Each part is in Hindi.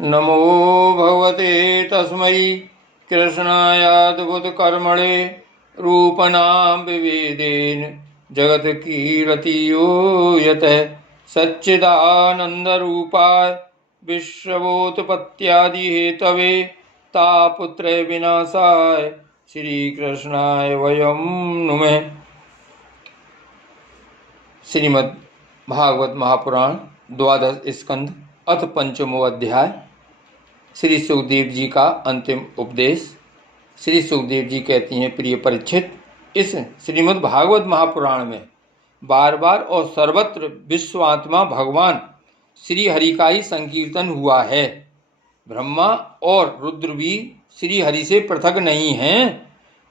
नमो भगवते तस्मै कृष्णायाद्भुतकर्मणे रूपनाम विवेदेन जगत कीर्तियो यतः सच्चिदानन्दरूपाय विश्वोत्पत्त्यादि हेतवे तापुत्र विनाशाय श्रीकृष्णाय वयं नुमः। श्रीमद् भागवत महापुराण द्वादश स्कंध अथ पंचमो अध्याय। श्री सुखदेव जी का अंतिम उपदेश। श्री सुखदेव जी कहती हैं, प्रिय परीक्षित, इस श्रीमद् भागवत महापुराण में बार बार और सर्वत्र विश्वात्मा भगवान श्री हरि का ही संकीर्तन हुआ है। ब्रह्मा और रुद्र भी श्री हरि से पृथक नहीं हैं।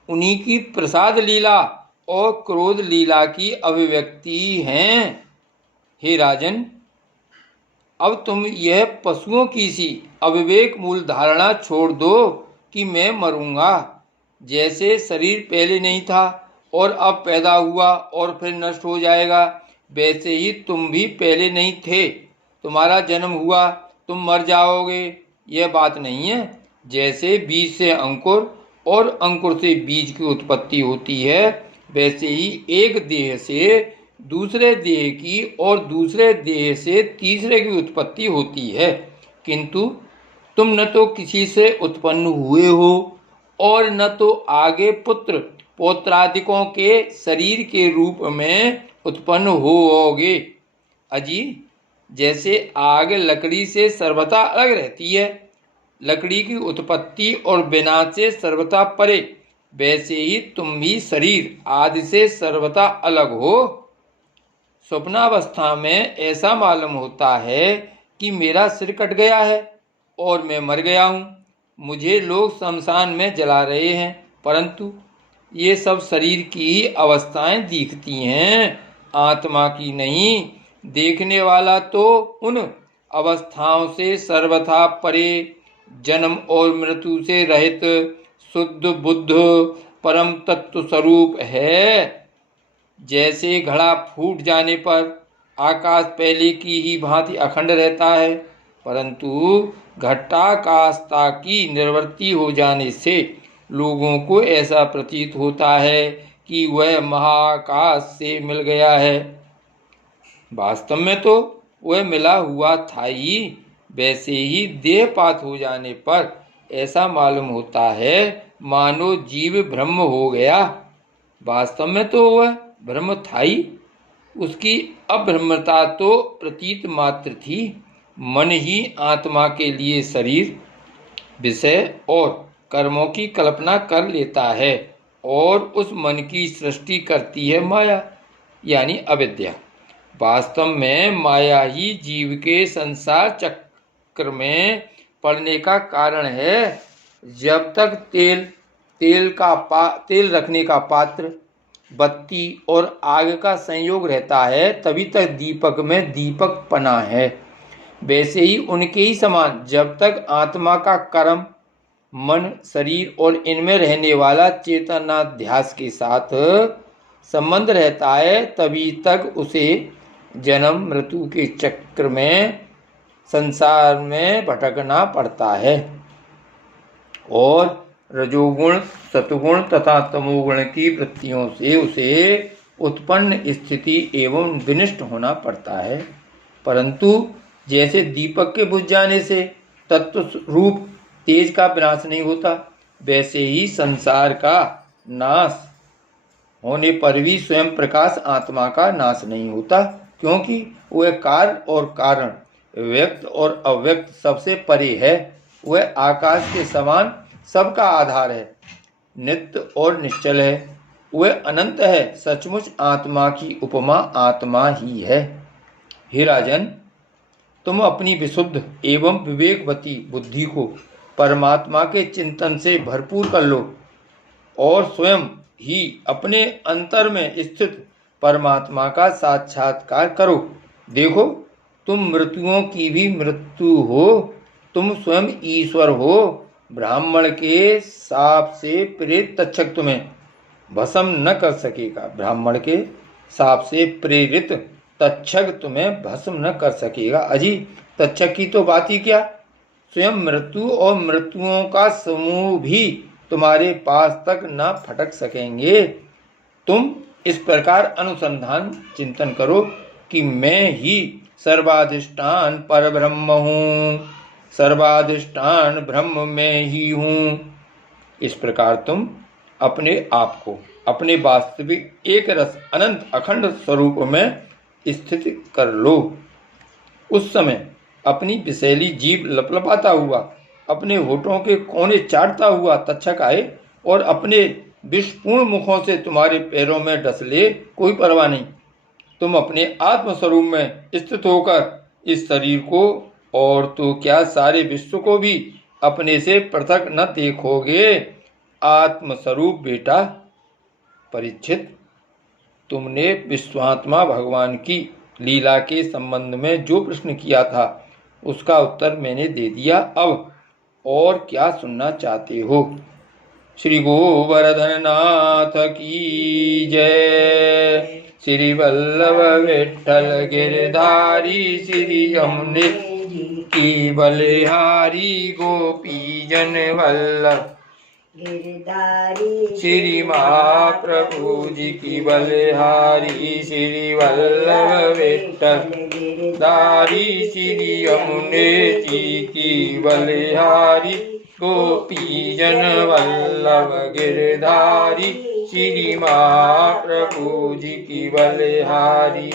उन्हीं की प्रसाद लीला और क्रोध लीला की अभिव्यक्ति हैं। हे राजन, अब तुम यह पशुओं की सी अविवेक मूल धारणा छोड़ दो कि मैं मरूंगा। जैसे शरीर पहले नहीं था और अब पैदा हुआ और फिर नष्ट हो जाएगा, वैसे ही तुम भी पहले नहीं थे। तुम्हारा जन्म हुआ, तुम मर जाओगे, यह बात नहीं है। जैसे बीज से अंकुर और अंकुर से बीज की उत्पत्ति होती है, वैसे ही एक देह से दूसरे देह की और दूसरे देह से तीसरे की उत्पत्ति होती है। किंतु तुम न तो किसी से उत्पन्न हुए हो और न तो आगे पुत्र पौत्रादिकों के शरीर के रूप में उत्पन्न होओगे। अजी, जैसे आग लकड़ी से सर्वथा अलग रहती है, लकड़ी की उत्पत्ति और विनाश से सर्वथा परे, वैसे ही तुम भी शरीर आदि से सर्वथा अलग हो। स्वप्नावस्था में ऐसा मालूम होता है कि मेरा सिर कट गया है और मैं मर गया हूँ। मुझे लोग शमशान में जला रहे हैं, परंतु ये सब शरीर की ही अवस्थाएं दिखती हैं, आत्मा की नहीं। देखने वाला तो उन अवस्थाओं से सर्वथा परे, जन्म और मृत्यु से रहित शुद्ध बुद्ध परम तत्व स्वरूप है। जैसे घड़ा फूट जाने पर आकाश पहले की ही भांति अखंड रहता है, परंतु घटाकाशता की निवृत्ति हो जाने से लोगों को ऐसा प्रतीत होता है कि वह महाकाश से मिल गया है। वास्तव में तो वह मिला हुआ था ही। वैसे ही देहपात हो जाने पर ऐसा मालूम होता है मानो जीव ब्रह्म हो गया। वास्तव में तो वह ब्रह्म था ही। उसकी अब्रह्मता तो प्रतीत मात्र थी। मन ही आत्मा के लिए शरीर, विषय और कर्मों की कल्पना कर लेता है और उस मन की सृष्टि करती है माया, यानी अविद्या। वास्तव में माया ही जीव के संसार चक्र में पड़ने का कारण है। जब तक तेल रखने का पात्र, बत्ती और आग का संयोग रहता है, तभी तक दीपक में दीपक पना है। वैसे ही उनके ही समान जब तक आत्मा का कर्म, मन, शरीर और इनमें रहने वाला चेतनाध्यास के साथ संबंध रहता है, तभी तक उसे जन्म मृत्यु के चक्र में संसार में भटकना पड़ता है और रजोगुण, सतुगुण तथा तमोगुण की वृत्तियों से उसे उत्पन्न स्थिति एवं विनिष्ट होना पड़ता है। परंतु जैसे दीपक के बुझ जाने से तत्व रूप तेज का विनाश नहीं होता, वैसे ही संसार का नाश होने पर भी स्वयं प्रकाश आत्मा का नाश नहीं होता, क्योंकि वह कार्य और कारण, व्यक्त और अव्यक्त सबसे परे है। वह आकाश के समान सबका आधार है, नित्य और निश्चल है। वह अनंत है। सचमुच आत्मा की उपमा आत्मा ही है। हे राजन, तुम अपनी विशुद्ध एवं विवेकवती बुद्धि को परमात्मा के चिंतन से भरपूर कर लो और स्वयं ही अपने अंतर में स्थित परमात्मा का साक्षात्कार करो। देखो, तुम मृत्युओं की भी मृत्यु हो, तुम स्वयं ईश्वर हो। ब्राह्मण के शाप से प्रेरित तक्षक तुम्हें भस्म न कर सकेगा। ब्राह्मण के शाप से प्रेरित तक्षक तुम्हें भस्म न कर सकेगा। अजी, तक्षक की तो बात ही क्या, स्वयं मृत्यु और मृत्युओं का समूह भी तुम्हारे पास तक न फटक सकेंगे। तुम इस प्रकार अनुसंधान चिंतन करो कि मैं ही सर्वाधिष्ठान परब्रह्म हूँ, सर्वाधिष्ठान ब्रह्म में ही हूँ। इस प्रकार तुम अपने आप को अपने वास्तविक एक रस अनंत अखंड स्वरूप में स्थित कर लो। उस समय अपनी विषैली जीभ लपलपाता हुआ, अपने होठों के कोने चाटता हुआ तक्षक आए और अपने विषपूर्ण मुखों से तुम्हारे पैरों में डस ले, कोई परवाह नहीं। तुम अपने आत्मस्वरूप में स्थित होकर इस शरीर को और तो क्या सारे विश्व को भी अपने से पृथक न देखोगे। आत्मस्वरूप बेटा परीक्षित, तुमने विश्वात्मा भगवान की लीला के संबंध में जो प्रश्न किया था उसका उत्तर मैंने दे दिया। अब और क्या सुनना चाहते हो? श्री गोवर्धन नाथ की जय। श्री वल्लभ विठ्ठल गिरधारी, श्री यमुने की बलिहारी, गोपी जन वल्लभ गिरधारी, श्री महाप्रभु जी की बलिहारी। श्री वल्लभ विठ्ठल गिरधारी, श्री यमुने जी की बलिहारी, गोपी जन वल्लभ गिरधारी, श्री महाप्रभु जी की बलिहारी।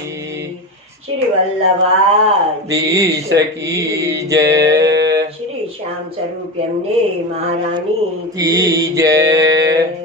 श्री वल्लभाधीश की जय। श्री श्याम स्वरूप यमुने महारानी की जय।